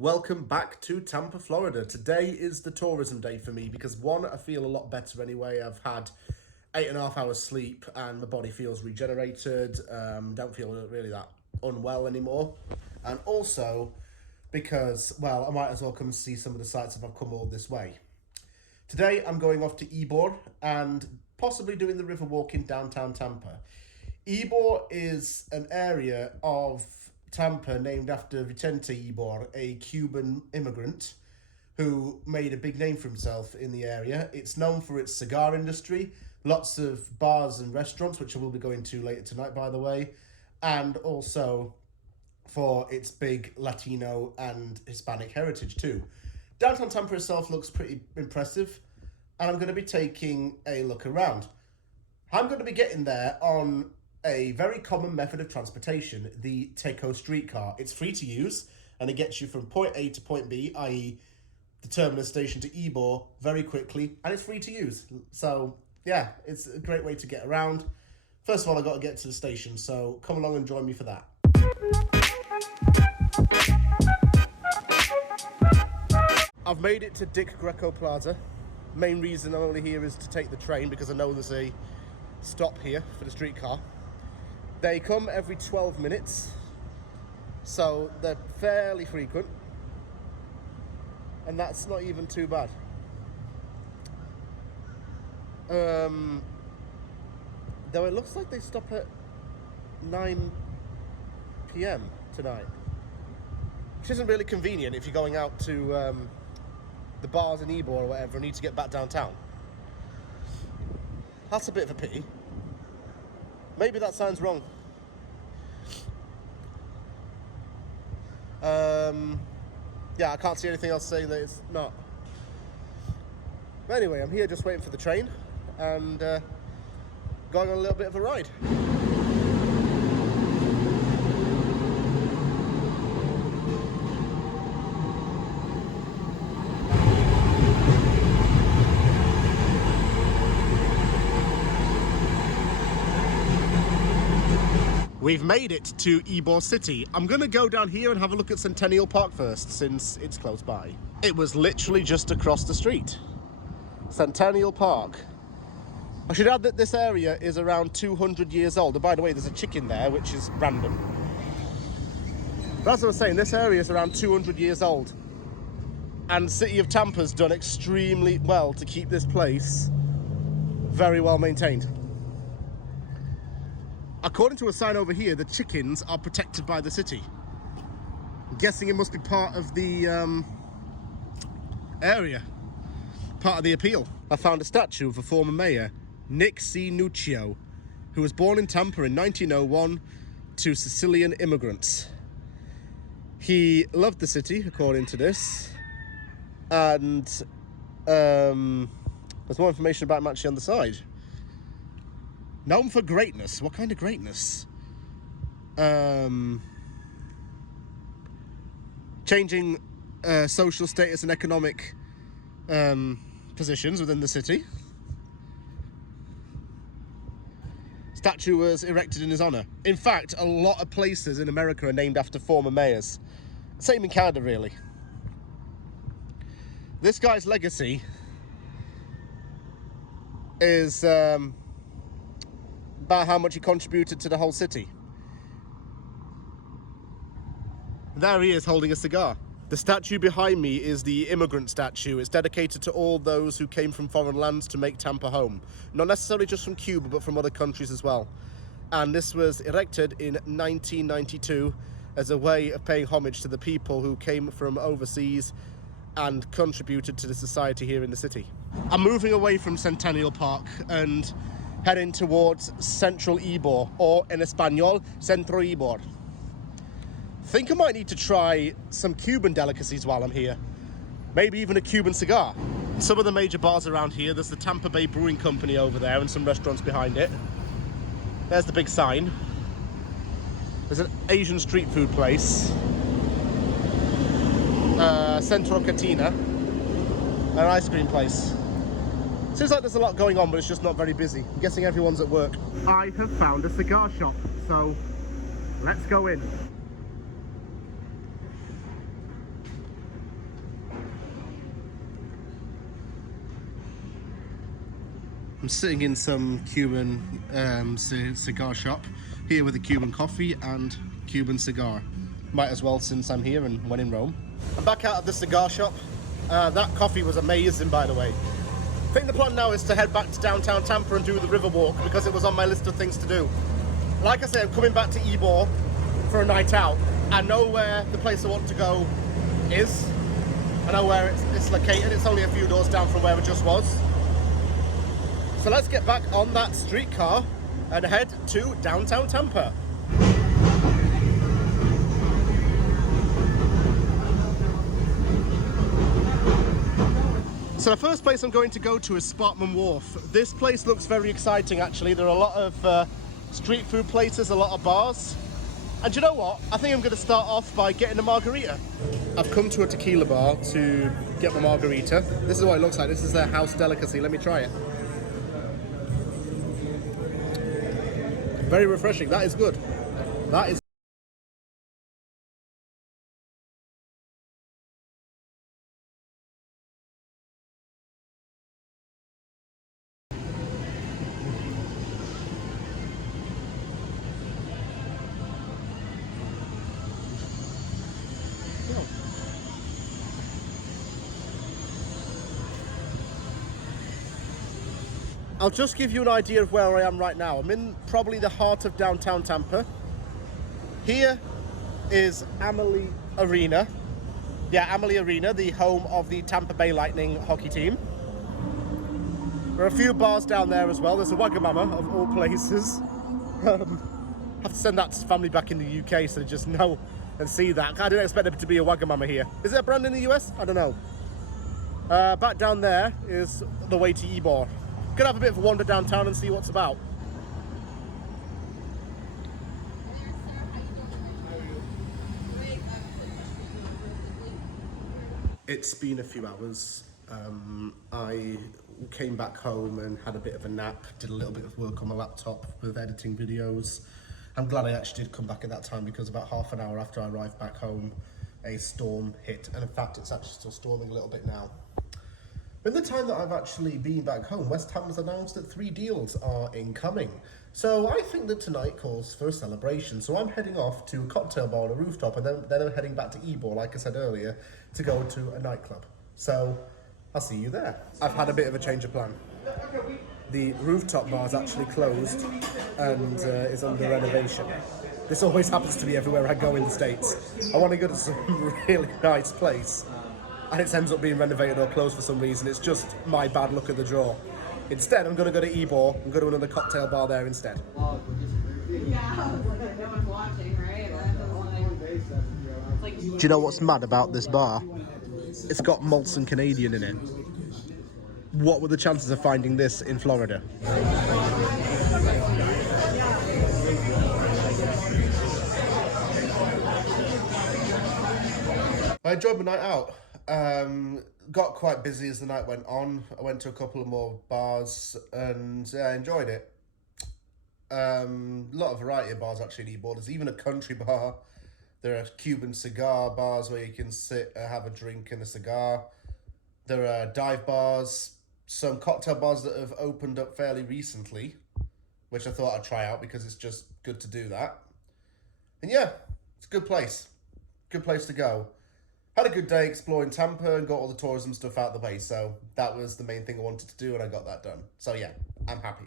Welcome back to Tampa, Florida. Today is the tourism day for me because one, I feel a lot better anyway. I've had 8.5 hours sleep and my body feels regenerated. Don't feel really that unwell anymore. And also because, well, I might as well come see some of the sights if I've come all this way. Today I'm going off to Ybor and possibly doing the river walk in downtown Tampa. Ybor is an area of Tampa named after Vicente Ybor, a Cuban immigrant who made a big name for himself in the area. It's known for its cigar industry, lots of bars and restaurants, which I will be going to later tonight, by the way, and also for its big Latino and Hispanic heritage too. Downtown Tampa itself looks pretty impressive, and I'm going to be taking a look around. I'm going to be getting there on a very common method of transportation, the Streetcar. It's free to use, and it gets you from point A to point B, i.e. the terminus station to Ybor, very quickly, and it's free to use. So, yeah, it's a great way to get around. First of all, I've got to get to the station, so come along and join me for that. I've made it to Dick Greco Plaza. Main reason I'm only here is to take the train because I know there's a stop here for the streetcar. They come every 12 minutes, so they're fairly frequent, and that's not even too bad. Though it looks like they stop at 9 p.m. tonight, which isn't really convenient if you're going out to the bars in Ybor or whatever and need to get back downtown. That's a bit of a pity. Maybe that sounds wrong. Yeah, I can't see anything else saying that it's not. But anyway, I'm here just waiting for the train and going on a little bit of a ride. We've made it to Ybor City. I'm going to go down here and have a look at Centennial Park first, since it's close by. It was literally just across the street. Centennial Park. I should add that this area is around 200 years old. And by the way, there's a chicken there, which is random. But as I was saying, this area is around 200 years old. And the city of Tampa's done extremely well to keep this place very well maintained. According to a sign over here, the chickens are protected by the city. I'm guessing it must be part of the area, part of the appeal. I found a statue of a former mayor, Nick C. Nuccio, who was born in Tampa in 1901 to Sicilian immigrants. He loved the city, according to this, and there's more information about him actually on the side. Known for greatness. What kind of greatness? Changing social status and economic positions within the city. Statue was erected in his honor. In fact, a lot of places in America are named after former mayors. Same in Canada, really. This guy's legacy is about how much he contributed to the whole city. There he is holding a cigar. The statue behind me is the immigrant statue. It's dedicated to all those who came from foreign lands to make Tampa home. Not necessarily just from Cuba, but from other countries as well. And this was erected in 1992 as a way of paying homage to the people who came from overseas and contributed to the society here in the city. I'm moving away from Centennial Park and heading towards Central Ybor, or in Espanol, Centro Ybor. Think I might need to try some Cuban delicacies while I'm here. Maybe even a Cuban cigar. Some of the major bars around here, there's the Tampa Bay Brewing Company over there and some restaurants behind it. There's the big sign. There's an Asian street food place. Centro Cantina. An ice cream place. Seems like there's a lot going on, but it's just not very busy. I'm guessing everyone's at work. I have found a cigar shop, so let's go in. sitting in some Cuban cigar shop here with a Cuban coffee and Cuban cigar. Might as well since I'm here and when in Rome. I'm back out of the cigar shop. That coffee was amazing, by the way. I think the plan now is to head back to downtown Tampa and do the river walk because it was on my list of things to do. Like I said, I'm coming back to Ybor for a night out. I know where the place I want to go is. I know where it's located. It's only a few doors down from where it just was. So let's get back on that streetcar and head to downtown Tampa. So the first place I'm going to go to is Sparkman Wharf. This place looks very exciting actually. There are a lot of street food places, a lot of bars. And you know what? I think I'm going to start off by getting a margarita. I've come to a tequila bar to get my margarita. This is what it looks like. This is their house delicacy. Let me try it. Very refreshing. That is good. That is. I'll just give you an idea of where I am right now. I'm in probably the heart of downtown Tampa. Here is Amalie Arena. Yeah, Amalie Arena, the home of the Tampa Bay Lightning hockey team. There are a few bars down there as well. There's a Wagamama of all places. Have to send that to family back in the UK so they just know and see that. I didn't expect there to be a Wagamama here. Is it a brand in the US? I don't know. Back down there is the way to Ybor. Gonna have a bit of a wander downtown and see what's about. It's been a few hours. I came back home and had a bit of a nap, did a little bit of work on my laptop with editing videos. I'm glad I actually did come back at that time because about half an hour after I arrived back home, a storm hit. And in fact, it's actually still storming a little bit now. In the time that I've actually been back home, West Ham has announced that 3 deals are incoming. So I think that tonight calls for a celebration. So I'm heading off to a cocktail bar on a rooftop and then I'm heading back to Ybor, like I said earlier, to go to a nightclub. So I'll see you there. I've had a bit of a change of plan. The rooftop bar is actually closed and is under renovation. This always happens to me everywhere I go in the States. I want to go to some really nice place, and it ends up being renovated or closed for some reason. It's just my bad luck of the draw. Instead, I'm going to go to Ybor and go to another cocktail bar there instead. Yeah, no one's watching, right? Do you know what's mad about this bar? It's got Molson Canadian in it. What were the chances of finding this in Florida? I enjoyed my night out. Got quite busy as the night went on. I went to a couple of more bars and yeah, I enjoyed it. A lot of variety of bars actually in Ybor. There's even a country bar. There are Cuban cigar bars where you can sit and have a drink and a cigar. There are dive bars, some cocktail bars that have opened up fairly recently, which I thought I'd try out because it's just good to do that. And yeah, it's a good place. Good place to go. Had a good day exploring Tampa and got all the tourism stuff out of the way, so that was the main thing I wanted to do and I got that done. So yeah, I'm happy.